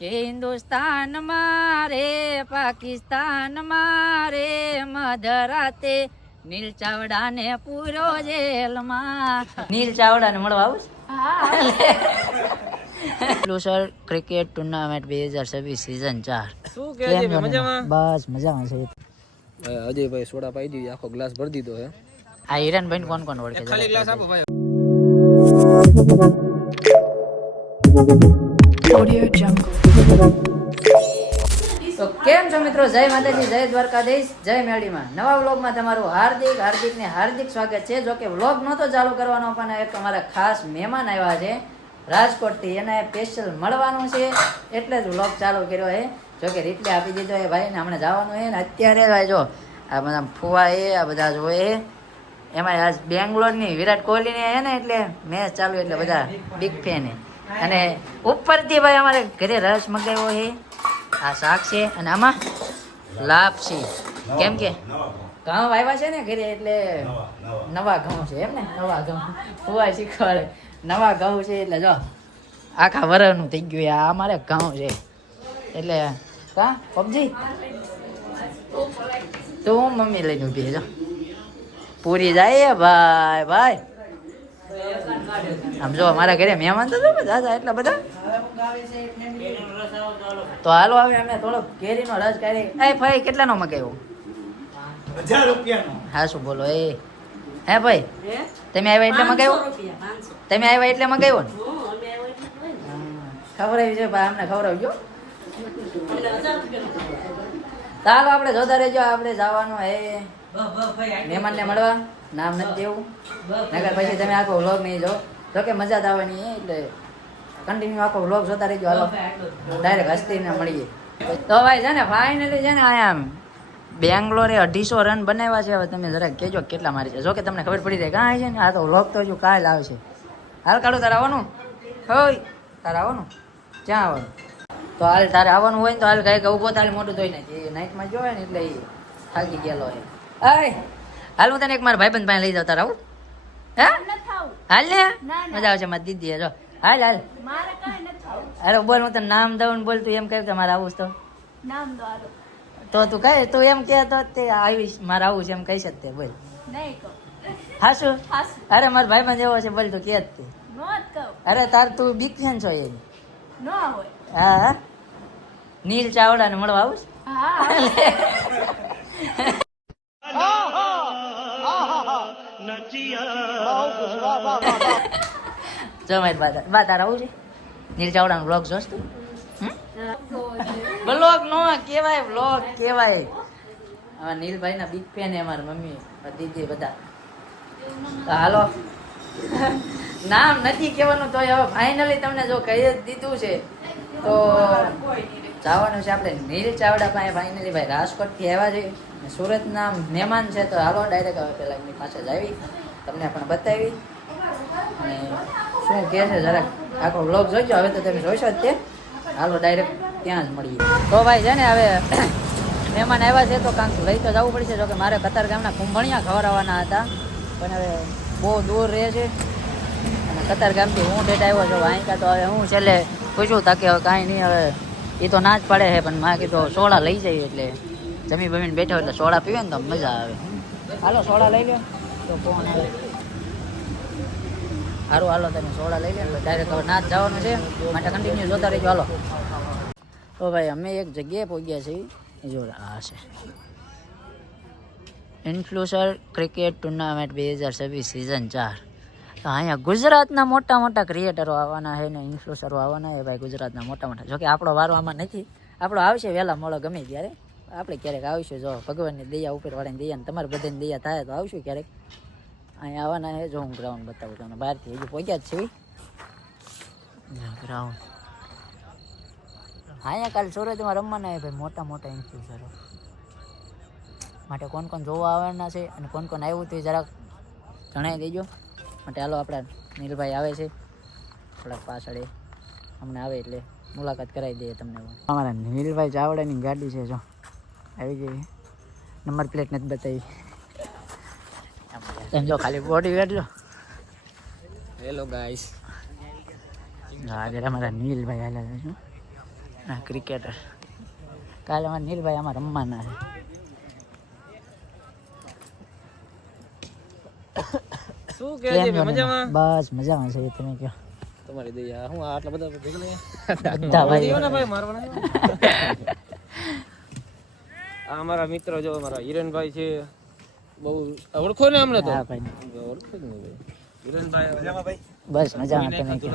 કે હિન્દુસ્તાન મારે પાકિસ્તાન મારે મધરાતે નીલ ચાવડા ને પૂરો જેલમાં. નીલ ચાવડા ને મળવા આવું ઇન્ક્લુસર ક્રિકેટ ટુર્નામેન્ટ 2026 સીઝન 4. શું કહે છે મજામાં? બસ મજામાં છે. અજયભાઈ સોડા પાઈ દીધી, આખો ગ્લાસ ભરી દીધો હે. આ હિરણભાઈ કોણ કોણ ઓળખે? ખાલી ગ્લાસ આપો ભાઈ. Audio Jungle. તો કેમ છો મિત્રો? જય માતાજી, જય દ્વારકાધીશ, જય મેડીમાં. નવા વ્લોગમાં તમારું હાર્દિક સ્વાગત છે. જો કે વ્લોગ નહોતો ચાલુ કરવાનો, પણ એક અમારા ખાસ મહેમાન આવ્યા છે રાજકોટથી, એને સ્પેશિયલ મળવાનું છે એટલે જ વ્લોગ ચાલુ કર્યો છે. જો કે રિપ્લાય આપી દીધો એ ભાઈને, હમણાં જવાનું છે ને અત્યારે ભાઈ જો આ બધા ફુવા એ આ બધા જોએ. એમાં આજ બેંગ્લોરની વિરાટ કોહલીની છે ને, એટલે મેચ ચાલુ એટલે બધા બિગ ફેન છે. અને ઉપરથી ભાઈ અમારે ઘરે રસ મગાવ્યો છે, આ શાક છે અને આમાં લાપસી. કેમ કે ઘઉં આવ્યા છે ને ઘરે, એટલે નવા ઘઉં છે એમ ને, નવા ઘઉં ફુવા શીખવાડે નવા ઘઉં છે એટલે જો આખા વરસનું થઈ ગયું. આ અમારે ઘઉં છે એટલે કા પબજી તો હું મમ્મી લઈને ઊભી જો પૂરી જાય ભાઈ ભાઈ. આમ જો મારા ઘરે મહેમાન તો દાદા એટલા બધા. તો હાલો હવે અમે થોડો કેરીનો રસ કાઢી. એ ભાઈ કેટલાનો મગાવ્યો? 1000 રૂપિયાનો. હા શું બોલો એ? હે ભાઈ તમે આવ્યા એટલે મગાવ્યો? તમે આવ્યા એટલે મગાવ્યો ને? ખવડાવી છે ભાઈ, અમને ખવડાવજો. ચાલો આપણે જોતા રહેજો. આપણે જવાનું હે મહેમાનને મળવા. નામ નથી દેવું, નગર પછી તમે આખો વ્લોગ નહીં જો. જોકે મજા જ આવવાની એટલે કન્ટિન્યુ આખો વ્લોગ જોતા રહેજો. હાલો ડાયરેક્ટ હસ્તીને મળીએ. તો ભાઈ છે ને ફાઇનલી છે ને આમ બેંગ્લોરે 250 રન બનાવ્યા છે. હવે તમે જરાક કહેજો કેટલા મારી છે. જોકે તમને ખબર પડી જાય કાંઈ છે ને, આ તો વ્લોગ તો હજુ કાલ આવશે. હાલ કાઢું તારે આવવાનું હોય? તારે આવવાનું ક્યાં આવવાનું? તો હાલ તારે આવવાનું હોય ને તો હાલ કાંઈક ઊભો તારે મોટું ધોઈ નાખી. નાઇટમાં જોવે ને એટલે થાકી ગયેલો હોય. અય હાલ હું તને એક મારા ભાઈબંધ પાસે લઈ જાઉં. તારે આવું? હે હાલ ને મજા આવશે. મારી દીદી જો હાલ હાલ. અરે બોલ, હું તને નામ દઉં બોલ. તું એમ કહે કે મારે આવું તો તો તું કહે, તું એમ કે તો તે આવીશ, મારે આવું છે એમ કહીશ જ તે. બોલ હા શું? અરે મારા ભાઈબંધ એવો છે બોલ, તું કે જ તે. અરે તાર તું બિગ ફેન છો એ? હા નીલ ચાવડા ને મળવા આવું? જો મારી બા તારા આવું છે? નીલ ચાવડા નો બ્લોગ જોશ તું? બ્લોગ નો કેવાય, બ્લોગ કેવાય. અમારા નીલભાઈ ના બિગ ફેન છે અમારા મમ્મી દીદી બધા. તો હાલો નામ નથી કહેવાનું, તો હવે ફાઇનલી તમને જો કહી જ દીધું છે તો જવાનું છે આપણે નીલ ચાવડા પાસે. ફાઇનલી ભાઈ રાજકોટ થી આવ્યા છે, સુરતના મહેમાન છે. તો હાલો ડાયરેક્ટ હવે પેલા એમની પાસે જ આવી, તમને પણ બતાવી અને શું કહે છે જરાક આખો વ્લોગ જોઈજો. હવે તો તમે જોઈશો જ તે. હાલો ડાયરેક્ટ ત્યાં જ મળીએ. તો ભાઈ છે ને હવે મહેમાન આવ્યા છે તો કાંક લઈ તો જવું પડશે. જોકે મારે કતાર ગામના કુંભણિયા ખવડાવવાના હતા, પણ હવે બહુ દૂર રહે છે અને કતાર ગામથી હું ડેટ આવ્યો છું વાંકા. તો હવે હું છેલ્લે પૂછું તાકે હવે કાંઈ નહીં, હવે એ તો ના જ પાડે છે, પણ મારે કીધું સોડા લઈ જઈએ એટલે જમી બમીને બેઠો એટલે સોડા પીવે ને તો મજા આવે. હાલો સોડા લઈ લો તો ફોન આવે. સારું હાલો તમે સોડા લઈ લે. ડાયરેક્ટ હવે ના જ જવાનું છે માટે કન્ટિન્યુ જોતા રહેજો. હાલો તો ભાઈ અમે એક જગ્યાએ પહોંચ્યા છીએ. જો આ છે ઇન્ક્લુસર ક્રિકેટ ટુર્નામેન્ટ 2026 સીઝન 4. તો અહીંયા ગુજરાતના મોટા મોટા ક્રિએટરો આવવાના છે ને ઇન્ફ્લુસરો આવવાના છે ભાઈ, ગુજરાતના મોટા મોટા. જોકે આપણો વારો આમાં નથી, આપણો આવશે વહેલા મોડો ગમે ત્યારે. આપણે ક્યારેક આવીશું, જો ભગવાનની દયા ઉપરવાળાની દયા ને તમારી બધાની દયા થાય તો આવશું ક્યારેક. અહીંયા આવવાના છે. જો હું ગ્રાઉન્ડ બતાવું તમને બહારથી, હજુ પહોંચ્યા જ છે ગ્રાઉન્ડ. અહીંયા કાલે સુરતમાં રમવાના છે ભાઈ મોટા મોટા ઇન્ફ્લુસરો. માટે કોણ કોણ જોવા આવવાના છે અને કોણ કોણ આવ્યું તે જરાક જણાવી દેજો. માટે હાલો આપણા નીલભાઈ આવે છે થોડાક પાછળ, હમણાં આવે એટલે મુલાકાત કરાવી દઈએ તમને. અમારા નીલભાઈ ચાવડાની ગાડી છે, જો આવી ગઈ. નંબર પ્લેટ નથી બતાવી એમ, જો ખાલી બોડી વેટ જો. હેલો ગાઈસ, આજે અમારા નીલભાઈ હાલ્યા છે. હા ક્રિકેટર કાલે અમારા નીલભાઈ આમાં રમવાના છે શું કે કેમ છે છો મજામાં? બસ મજામાં છે તમે કહો તમારી દયા હું આટલા બધા ભેગા બધા ભાઈ ને ભાઈ મારવાના આ અમારા મિત્રો જો અમારા હિરેનભાઈ છે બહુ ઓળખો ને અમને તો હા ભાઈ ઓળખો જ નહીં ભાઈ હિરેનભાઈ મજામાં ભાઈ બસ મજામાં તમે કહો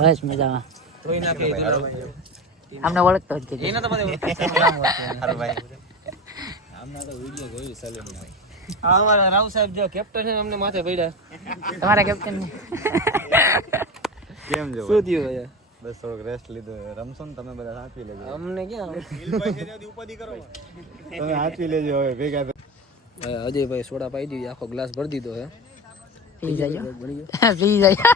બસ મજામાં ધોઈ નાખે દુલાભાઈ અમને ઓળખતો જ નથી. એને તો બધે હારું ભાઈ આમના તો વિડિયો જોઈ સલીમ આ અમારા રાવ સાહેબ જો કેપ્ટન છે અમને માથે પડ્યા તમારા કેપ્ટન કેમ જો શું થયું ભાઈ બસ થોડોક રેસ્ટ લીધો રમશો ને તમે બધા સાચવી લેજો અમને ક્યાં તમે સાચવી લેજો હવે ભેગા અજયભાઈ સોડા પાઈ દીધી આખો ગ્લાસ ભરી દીધો હે પી જાય પી જાય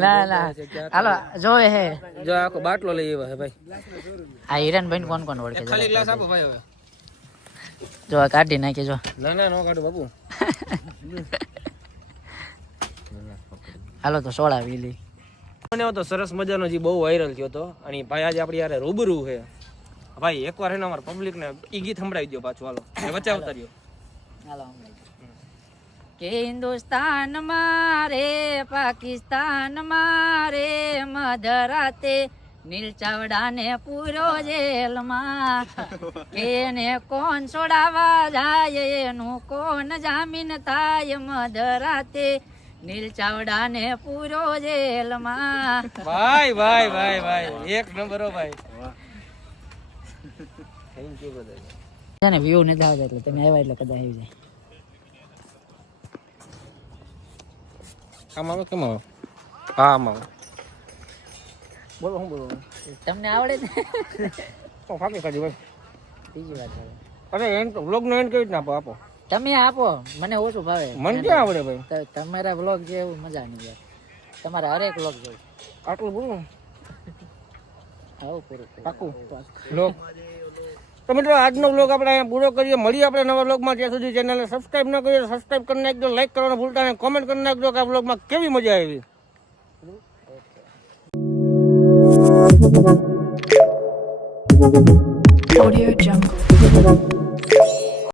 ના ના હાલો જોવે હે જો આખો બાટલો લઈ આવ્યા હે ભાઈ આ હિરણભાઈ કોણ કોણ ઓળખે છે? ખાલી ગ્લાસ આપો ભાઈ હવે જો આ કાઢી નાખી જો ના ના નો કાઢો બાપુ હાલો તો સોડા પી લી મને તો સરસ મજાનો જે બહુ વાયરલ થયો હતો અને ભાઈ આજે આપણી યારે રૂબરૂ છે ભાઈ એકવાર છે ને અમારા પબ્લિક ને ઈ ગીત સંભળાવી દો પાછું હાલો એ વચ્ચે ઉતાર્યો હાલો કે હિન્દુસ્તાન મારે પાકિસ્તાન મારે મધરાતે નીલ ચાવડાને પૂરો જેલમાં એને કોણ છોડાવા જાય એનું કોણ જામીન થાય મધરાતે નીલ ચાવડાને પૂરો જેલમાં ભાઈ ભાઈ ભાઈ ભાઈ એક નંબર હો ભાઈ થેન્ક યુ બધા છે ને વ્યૂ નથી આવતા એટલે તમે આવ્યા એટલે કદાચ આવી જાય આમ આવો કેમ આવો હા આમ આવો બોલો શું બોલો તમને આવડે ને તો ફાકી કાઢી ભાઈ બીજી વાત આવે અરે એન્ડ વ્લોગ નો એન્ડ કેવી રીતના આપો આપો તમે આપો મને ઓછું ભાવે મને ક્યાં આવડે ભાઈ તમારા વ્લોગ જે એવું મજા નહીં યાર તમારા હરેક વ્લોગ જોઉં આટલું બોલું આવું પૂરું પાકું વ્લોગ તો મિત્રો આજનો વ્લોગ આપણે અહીંયા પૂરો કરીએ મળીએ આપણે નવા વ્લોગમાં ત્યાં સુધી ચેનલને સબસ્ક્રાઇબ ન કરીએ સબસ્ક્રાઇબ કરી નાખજો લાઈક કરવાનું ભૂલતા નહીં કોમેન્ટ કરી નાખજો કે આ વ્લોગમાં કેવી મજા આવી Audio Jungle.